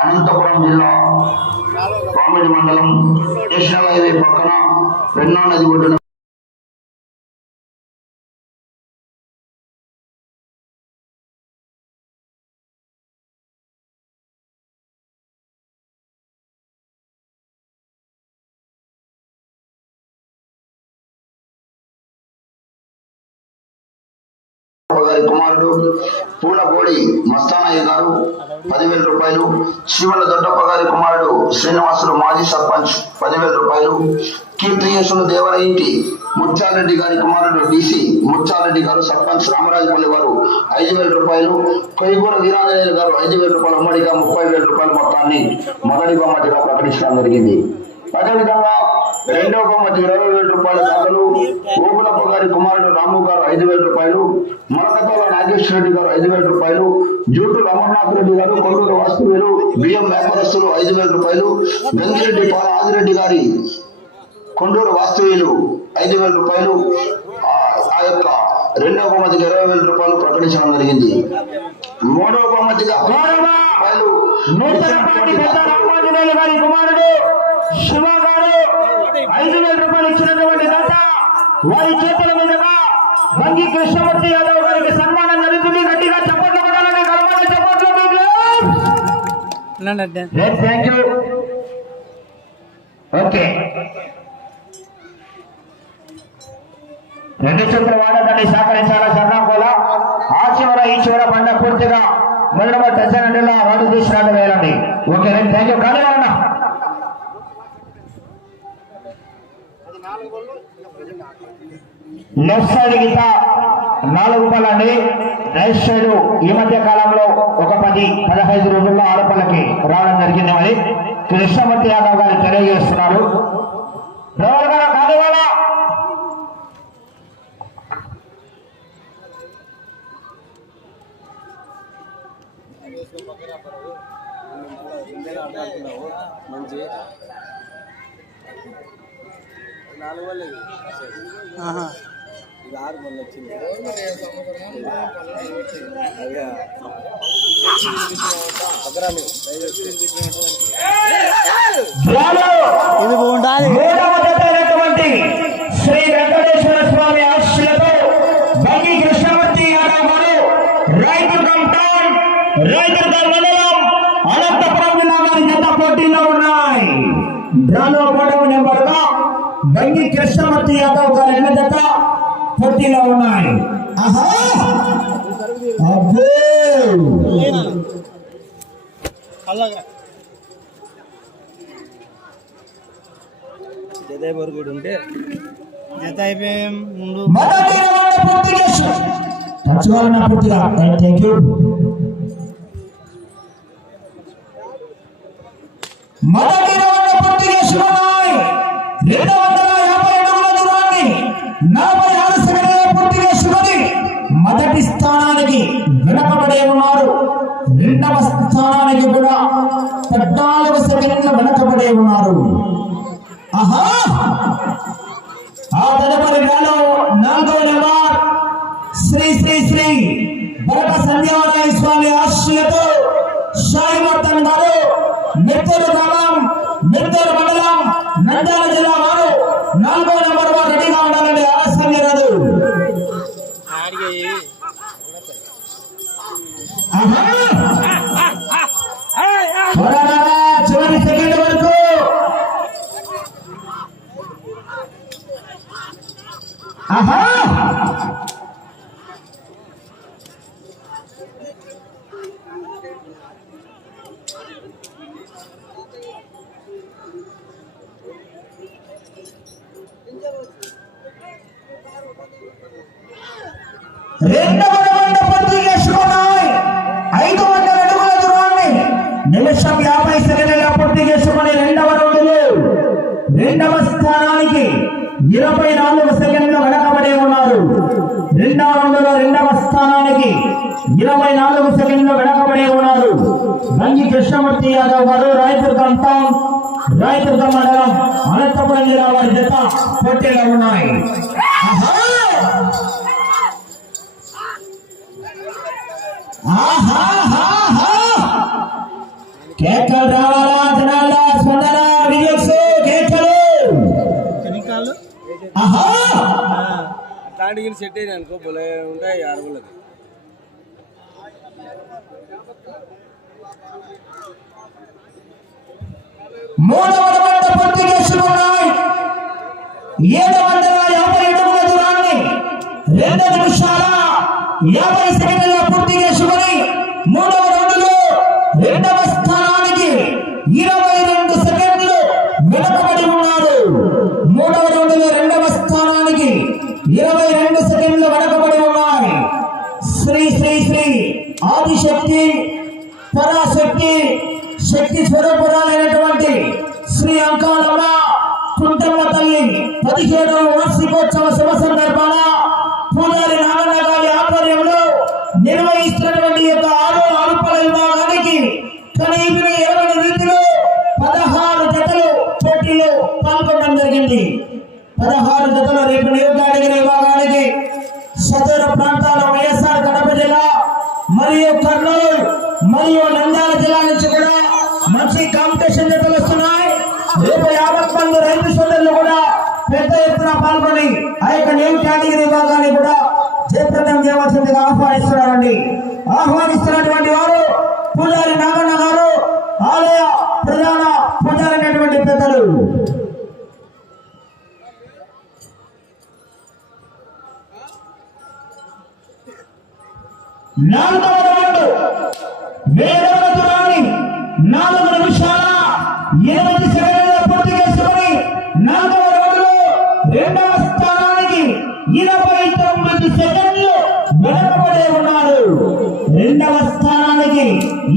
అనంతపురం జిల్లా కామెడి మండలం national highway పక్కన పెన్నా నది ఒడ్డున గారి కుమారుడు పూలబోడి మస్తానయ్య గారు పదివేల రూపాయలు. శ్రీమల దొడ్డప్ప గారి కుమారుడు శ్రీనివాసులు మాజీ సర్పంచ్ పదివేల రూపాయలు. కీర్తియేశ్వరులు దేవర ఇంటి గారి కుమారుడు డిసి ముత్యాలరెడ్డి గారు సర్పంచ్ రామరాజపల్లి వారు ఐదు వేల రూపాయలు. కొయ్యగూడ వీరాంజనేయులు గారు ఐదు వేల రూపాయలు ఉమ్మడిగా ముప్పై వేల రూపాయల మొత్తాన్ని మొదటి బొమ్మటిగా ప్రకటించడం జరిగింది. అదేవిధంగా రెండవ బహుమతి ఇరవై వేల రూపాయల దాఖలు గోకులప్ప గారి కుమారుడు రాము గారు ఐదు వేల రూపాయలు. మొలకతోల నాగేశ్వర రెడ్డి గారు ఐదు వేల రూపాయలు. జూటు అమర్నాథ్ రెడ్డి గారు కొల్లూరు వాస్తువులు బియ్యం వ్యాపారస్తులు ఐదు వేల రూపాయలు. గంగిరెడ్డి పాల ఆదిరెడ్డి గారి కొండూరు వాస్తవ్యులు ఐదు వేల రూపాయలు. ఆ యొక్క రెండవ బహుమతికి ఇరవై వేల రూపాయలు ప్రకటించడం జరిగింది. మూడవ బహుమతిగా గారి. కుమారుడు శివ గారు ఐదు వేల రూపాయలు ఇచ్చినటువంటి దంత వారి చేతుల మీదుగా బంగి కృష్ణమూర్తి యాదవ్ గారికి సన్మానం జరుగుతుంది గట్టిగా చప్పట్లు కొట్టాలని కలవాలి చప్పట్లు థ్యాంక్ యూ ఓకే రెండు చక్ర వాడకాన్ని సహకరించాలా సర్ణాకోల ఆ చివర ఈ చివర బండ పూర్తిగా మొదట టెసనండిలో రోడ్డు తీసుకురావడం వేయాలండి ఓకే రైట్ థ్యాంక్ యూ కానీ అన్నా లెఫ్ట్ సైడ్ గీత నాలుగు రూపాయలండి రైట్ సైడ్ ఈ మధ్య కాలంలో ఒక పది పదహైదు రోజుల్లో ఆరు రూపాయలకి రావడం జరిగింది మరి. కృష్ణమూర్తి యాదవ్ గారు తెలియజేస్తున్నారు. కానివాళ్ళ గారు కానీ వాళ్ళ మంచి. నాలుగు వల్ల ఇది ఆరు మళ్ళీ వచ్చింది. ఇది ఉండాలి రైతుగం మండలం అనంతపురం వారి జత పోటీలో ఉన్నాయి. డ్రాలో మూడవ నెంబర్గా బంగి కృష్ణమూర్తి యాదవ్ గారి ఎన్న జత పోటీలో ఉన్నాయి. ఆహా! అబ్బో! ఉంటే పూర్తి చేసు పూర్తిగా. థ్యాంక్ యూ మొదటి రౌండ్ పూర్తి రెండు వందల యాభై అడుగుల దూరాన్ని నలభై ఆరు సెకండ్లలో పూర్తి చేసుకుని మొదటి స్థానానికి వెనకబడే ఉన్నారు. రెండవ స్థానానికి కూడా పద్నాలుగు సెకండ్ల వెనకబడే ఉన్నారు. ఆహా! ఆ తదుపరి వేలో నాలుగో నెంబర్ శ్రీ శ్రీ శ్రీ భరత సంధ్యావరాయ స్వామి ఆశీలతో షాయివర్ధన్ గారు మిత్తూరు గ్రామం మండలం నంద్యాల జిల్లా వారు నాలుగో నెంబర్ వారు రెడీగా ఉండాలని ఆలస్యం లేదు. చివరి సెకండ్ వరకు. ఆహా! నిమిషం యాభై సెకండ్లుగా పూర్తి చేసుకుని రెండవ రౌండ్లో రెండవ స్థానానికి ఇరవై నాలుగు సెకండ్లు వెనకబడి ఉన్నారు. రెండవ రౌండ్లో రెండవ స్థానానికి ఇరవై నాలుగు సెకండ్లు వెనకబడి ఉన్నారు. రంగి కృష్ణమూర్తి యాదవ్ గారు రాయదుర్గం టౌన్ రాయదుర్గం మండలం అనంతపురం జిల్లా వారి జత పోటీలో ఉన్నాయి. ఆహా! కేకలు రావాలా జనాల స్పందన? విజయక్స్ కేకలు ఆహా! అట్లాంటివి సెట్ అయ్యి అనుకో భలే ఉంటాయి అడుగులకి మూడవ రౌండ్ పూర్తి చేసుకున్నాయి ఏడు వందల యాభై అడుగుల దూరాన్ని రెండు నిమిషాల యాభై సెకండ్ల పూర్తి చేసుకుని మూడవ రౌండ్లో రెండవ ఇరవై రెండు సెకండ్లు వెనకబడి ఉన్నాయి. శ్రీ శ్రీ శ్రీ ఆదిశక్తి పరాశక్తి శక్తి స్వరూపురాలైనటువంటి శ్రీ అంకాలమ్మ కుంటమ్మ తల్లి పదిహేడవ వార్షికోత్సవ శుభ సందర్భాన పూజారి రేపు నియోజకవర్గ విభాగానికి సదూర ప్రాంతాల వైఎస్ఆర్ కడప జిల్లా మరియు కర్నూలు మరియు నంద్యాల జిల్లా నుంచి కూడా మంచి కాంపిటీషన్ జతలు వస్తున్నాయి. రేపు యాభై మంది రైతు సోదరులు కూడా పెద్ద ఎత్తున పాల్గొని ఆ యొక్క న్యూ కేటగిరీ విభాగాన్ని కూడా జయప్రదం చేయవలసిందిగా ఆహ్వానిస్తున్నారండి. ఆహ్వానిస్తున్నటువంటి వారు పూజారి నాగన్న గారు ఆలయ ప్రధాన పూజారైనటువంటి పెద్దలు. నాలుగవ రౌండ్. వేరవ దూరాన్ని నాలుగు నిమిషాల ఎనిమిది సెకండ్ల పూర్తి చేసుకుని నాలుగవ రౌండ్లో రెండవ స్థానానికి ఇరవై తొమ్మిది సెకండ్లు వెనకబడే ఉన్నారు. రెండవ స్థానానికి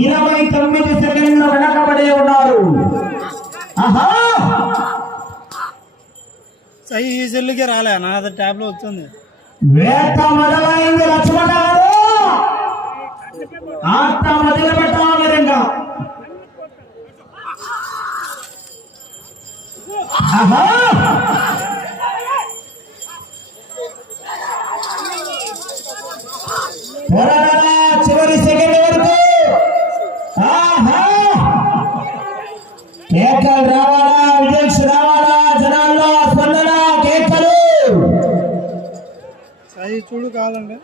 ఇరవై తొమ్మిది సెకండ్లు వెనకబడే ఉన్నారు. ఆహా! ఈ సెల్లుకి రాలే నా ట్యాబ్లో వచ్చింది వేట మొదలైంది లక్ష్మణ ఆత్మ ఆట విధంగా? చివరి సెకండ్ వరకు! కేకలు రావాలా? విజయక్స్ రావాలా? జనాల్లో స్పందన కేకలు! చూడు కావాలండి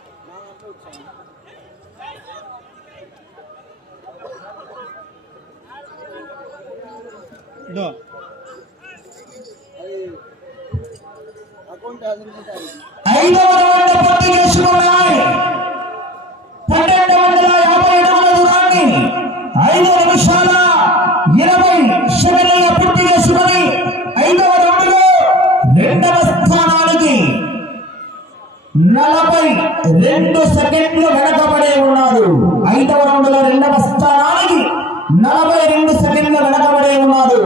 ఇదో ఐదవ రౌండ్ పూర్తి చేసుకున్నాయి. పన్నెండు వందల యాభై అడుగుల దూరాన్ని ఐదు నిమిషాల ఇరవై సెకండ్ల పూర్తి చేసుకుని ఐదవ రౌండ్లో రెండవ స్థానానికి నలభై రెండు సెకండ్లు వెనకబడే ఉన్నారు. ఐదవ రౌండ్లో రెండవ స్థానానికి నలభై రెండు సెకండ్లు వెనకబడే ఉన్నారు.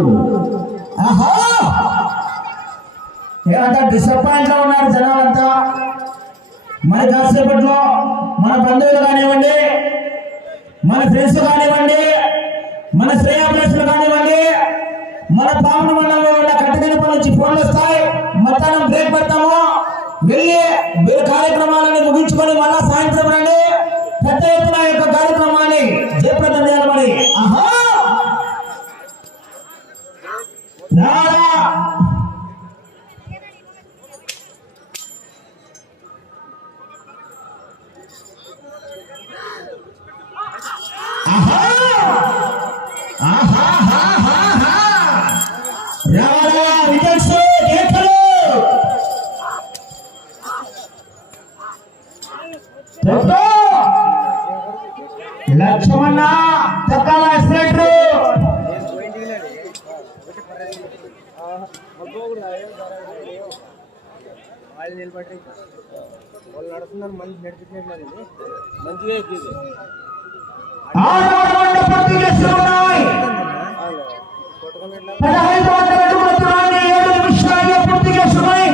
ఆహా! ఏమంటే డిసప్పాయింట్లో ఉన్నారు జనాలంతా. మరి కాసేపట్లో మన బంధువులు కానివ్వండి మన ఫ్రెండ్స్ కానివ్వండి మన శ్రేయాభిలాషులు కానివ్వండి మన పాముల మండలంలో ఉన్న కట్టగనప నుంచి ఫోన్లు వస్తాయి. మధ్యాహ్నం బ్రేక్ పెడతాము. వెళ్ళి వీరి కార్యక్రమాలను ముగించుకొని మళ్ళా సాయంత్రం రండి. పెద్ద ఎత్తున యొక్క కార్యక్రమాన్ని జయప్రదం చేయాలని ఆహా! లక్ష్మణ చక్కాల ఎక్సలెంటర్ వాళ్ళు నిలబట్టి వాళ్ళు నడుస్తున్నారు మంచి నడిపించినట్టు మంచిగా ఎక్కింది ఆరవ రౌండ్ పూర్తి చేసుకున్నాయి కొట్టుకున్నట్ల పదహైదు వందల అడుగుల దూరాన్ని ఏడు నిమిషాల్లో పూర్తి చేసుకుని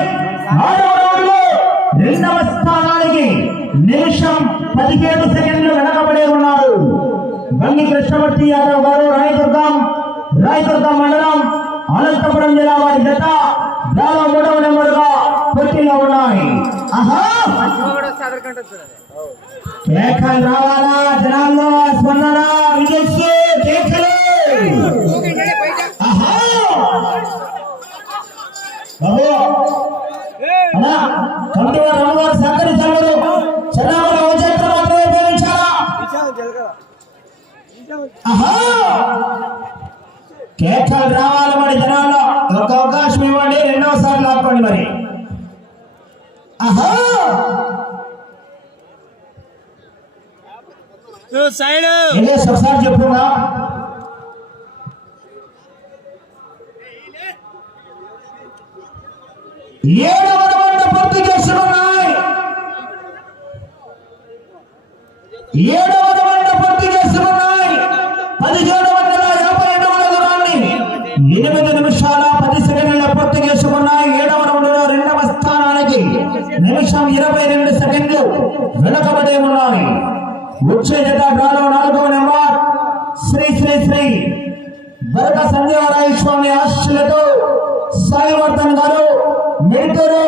ఆరవ రౌండ్లో రెండవ స్థానానికి నిమిషం పదిహేడు సెకండ్లు వెనకబడి ఉన్నారు బంగి కృష్ణమూర్తి యాదవ్ గారు రాయదుర్గం రాయదుర్గం మండలం అనంతపురం జిల్లా వారి జత దాదాపు మూడవ నెంబరుగా పోటీలో ఉన్నాయి. ఆహా కేకలు రావాలా? జనాల్లో స్పందన? విజయశ్రీ కేకలు బాబు అన్నా కమిటీ వారు అమ్మవారు సహకరించారు చెన్నామల ఓచేత్ర మాత్రమే ఉపయోగించాలా ఆహా! కేకలు రావాలి మరి జనాల్లో. ఒక అవకాశం ఇవ్వండి రెండవసారి లాక్కోండి మరి. ఆహా సైడ్. ఎల్లేసి ఒకసారి చెప్పుగా ఏడవ రౌండ్ పూర్తి చేసుకున్నాయి ఏడవ రౌండ్ పూర్తి చేసుకున్నాయి పదిహేడు వందల యాభై ఏడవ దూరాన్ని ఎనిమిది నిమిషాల పది సెకండ్ల పూర్తి చేసుకున్నాయి. ఏడవ రౌండ్లో రెండవ స్థానానికి నిమిషం ఇరవై రెండు సెకండ్లు వెనకబడి ఉన్నాయి. వచ్చే జత డ్రాలో నాలుగవ నెంబర్. శ్రీ శ్రీ శ్రీ భరత సంధ్యవరాయ స్వామి ఆశీస్సులతో సాయివర్ధన్ గారు మిడ్తూరు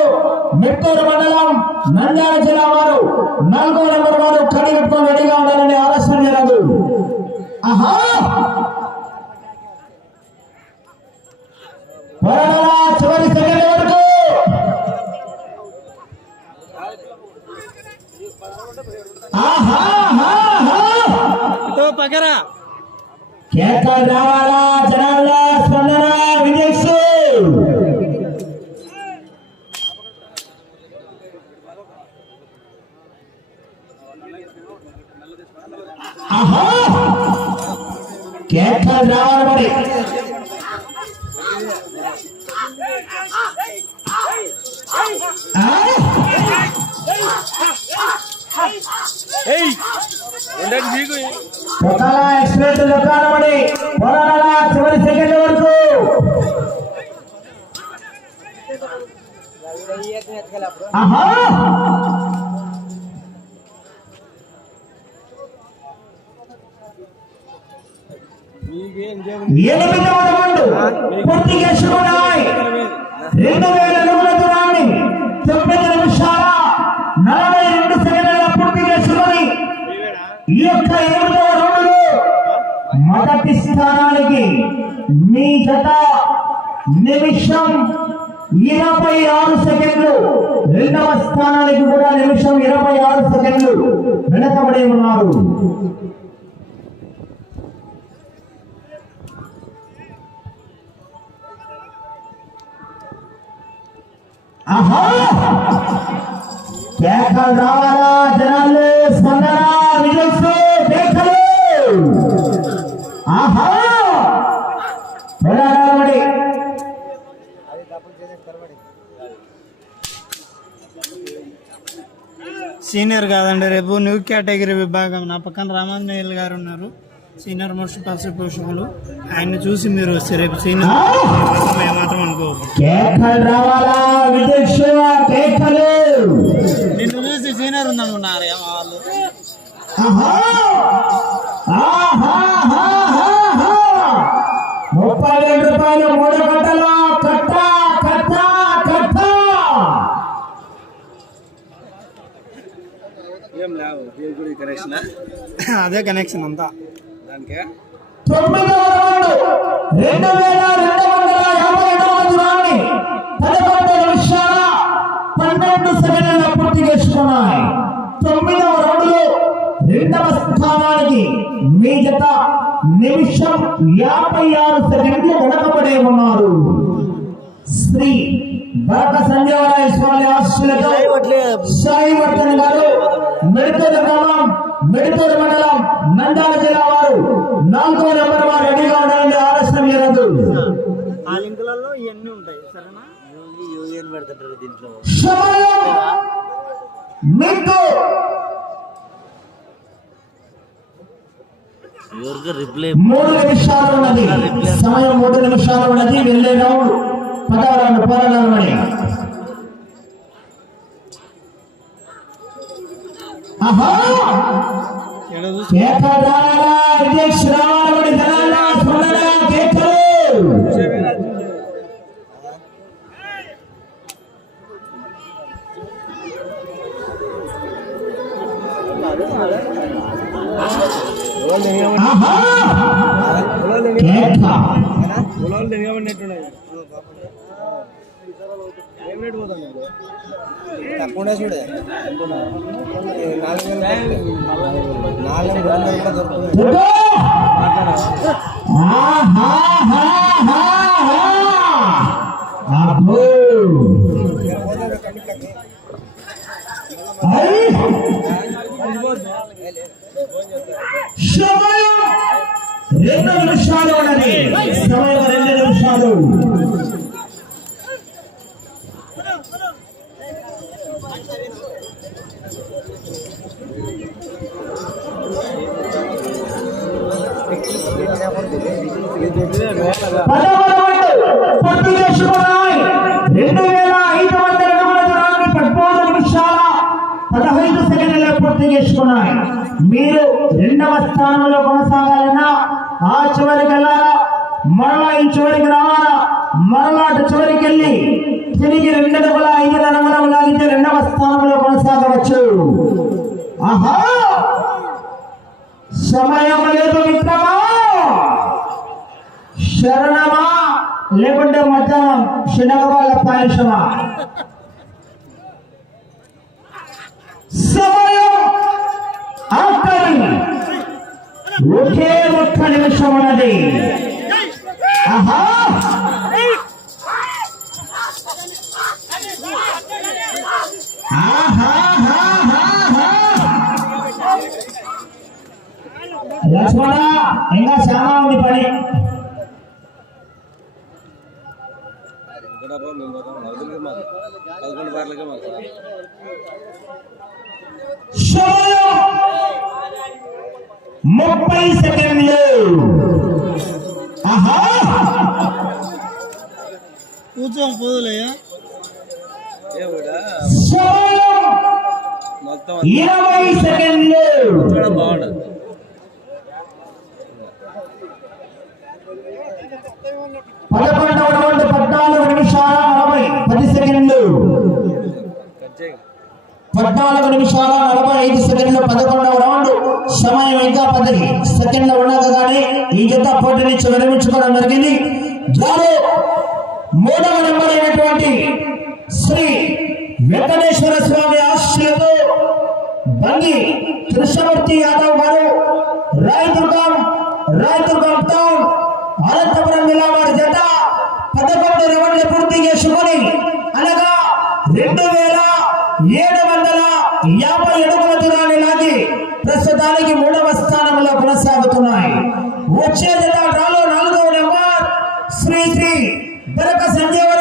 మిడ్తూరు మండలం నంద్యాల జిల్లా వారు నాలుగో నెంబర్ వారు కడి కట్టుకొని రెడీగా ఉండాలని ఆలస్యం జరగదు ఆహా! కేకలు రావాలా జనాల్లో స్పందన విజయశ్రీ ఆహా కేకలు రావాలి మరి ఆ? ఏయ్ ఉండకి నీకు ఒకలా ఎక్స్ప్రెస్ దుకాణం పడి చివరి సెకండ్ వరకు. ఆహా! నీకేం ఎనిమిదవ పూర్తి చేసుకున్నాయి రెండు వేల అడుగుల దూరాన్ని తొమ్మిది నిమిషాల నలభై రెండు సెకండ్ల పూర్తి ఈ యొక్క ఎనిమిదవ మొదటి స్థానానికి మీ జత నిమిషం ఇరవై ఆరు సెకండ్లు. రెండవ స్థానానికి కూడా నిమిషం ఇరవై ఆరు సెకండ్లు వెనకబడి ఉన్నారు. ఆహా! కేకలు రావాలా జనాలు? స్పందన విజయ్ కేకలు! ఆహా! సీనియర్ కాదండి రేపు న్యూ కేటగిరీ విభాగం. నా పక్కన రామాంజనేయులు గారు ఉన్నారు. సీనియర్ మోస్ట్ పల్సర్ పోషకులు. ఆయన్ని చూసి మీరు వస్తే రేపు సీనియర్ మాత్రం ఏమాత్రం కేకలు నిన్ను చూసి సీనియర్ ఉందనుకున్నారు ఏమో వాళ్ళు. రెండు రూపాయలు మూడు గంటల కట్ట కట్ట కట్ట. అదే కనెక్షన్ అంతా. దానికే? తొమ్మిదవ రౌండ్ రెండు వేల రెండు వందల యాభై ఏడవ దూరాన్ని పదకొండు నిమిషాల పన్నెండు సెకండ్ల పూర్తి చేసుకున్నాయి. తొమ్మిదవ రౌండ్లో రెండవ స్థానానికి మీ జత నిమిషం యాభై ఆరు సెకండ్లు వెనకబడే ఉన్నారు. శ్రీ భరత సంజీవరాయ స్వామి ఆశీస్సులతో సాయివర్ధన్ గారు మెడికల్ గ్రామం మెడికల్ మండలం నంద్యాల జిల్లా వారు నాలుగో నెంబర్ వారు రెడీగా ఉండాలని ఆలస్యం చేయదు ఆ లింకులలో ఇవన్నీ ఉంటాయి సరేనా? యూఎన్ పెడతారు దీంట్లో. సమయం మీకు మూడు నిమిషాలు ఉన్నది. సమయం మూడు నిమిషాలు ఉన్నది. వెళ్ళే రౌండ్ పదవ రౌండ్ పోరాడాలని ఆహా! ఎక్కడ తక్కువ చూడే. నాలుగు నాలుగు దొరుకుతుంది చేసుకున్నాయి. మీరు రెండవ స్థానంలో కొనసాగాలన్నా ఆ చివరికి వెళ్ళాలా? మరలా ఈ చివరికి రావాలా? మరలా అటు చివరికి వెళ్ళి తిరిగి రెండు అడుగుల ఐదు అడుగుల లాగితే రెండవ స్థానంలో కొనసాగవచ్చు. ఆహా! సమయం లేదు మిత్రమా! శరణమా! లేకుంటే మధ్యాహ్నం శనగవాళ్ళ పాయసమా? ఒకే ఒక్క నిమిషం ఉన్నది. ఆహా! లక్ష్మణ ఇంకా చాలా ఉంది పని ఇక్కడ మేము పోతాం నలుగురికి మాకు పదకొండు బార్లకే మాకు సమయం ముప్పై సెకండ్లు. ఆహా! కూర్చోం పోదులయ్యా. ఇరవై సెకండ్లు. పదకొండవ రౌండ్ పద్నాలుగు నిమిషాల నలభై పది సెకండ్లు. పద్నాలుగు నిమిషాల నలభై ఐదు సెకండ్లు పదకొండవ రౌండ్. సమయం ఇంకా పది సెకండ్లు కానీ ఈ జత పోటీ నుంచి విరమించుకోవడం జరిగింది. జాలో మూడవ నెంబర్ అయినటువంటి శ్రీ వెంకటేశ్వర స్వామి ఆశీలతో బంగి కృష్ణమూర్తి యాదవ్ గారు రాయదుర్గం రాయదుర్గం టౌన్ అనంతపురం జిల్లా వారి జత పదకొండు రౌండ్లు పూర్తి చేసుకొని అనగా రెండు వేల ఏడు వందల యాభై అడుగుల దూరాన్ని లాగి ప్రస్తుతానికి మూడవ స్థానంలో కొనసాగుతున్నాయి. వచ్చే జత డ్రాలో నాలుగవ నెంబర్ శ్రీ శ్రీ బరక సంజీవరావు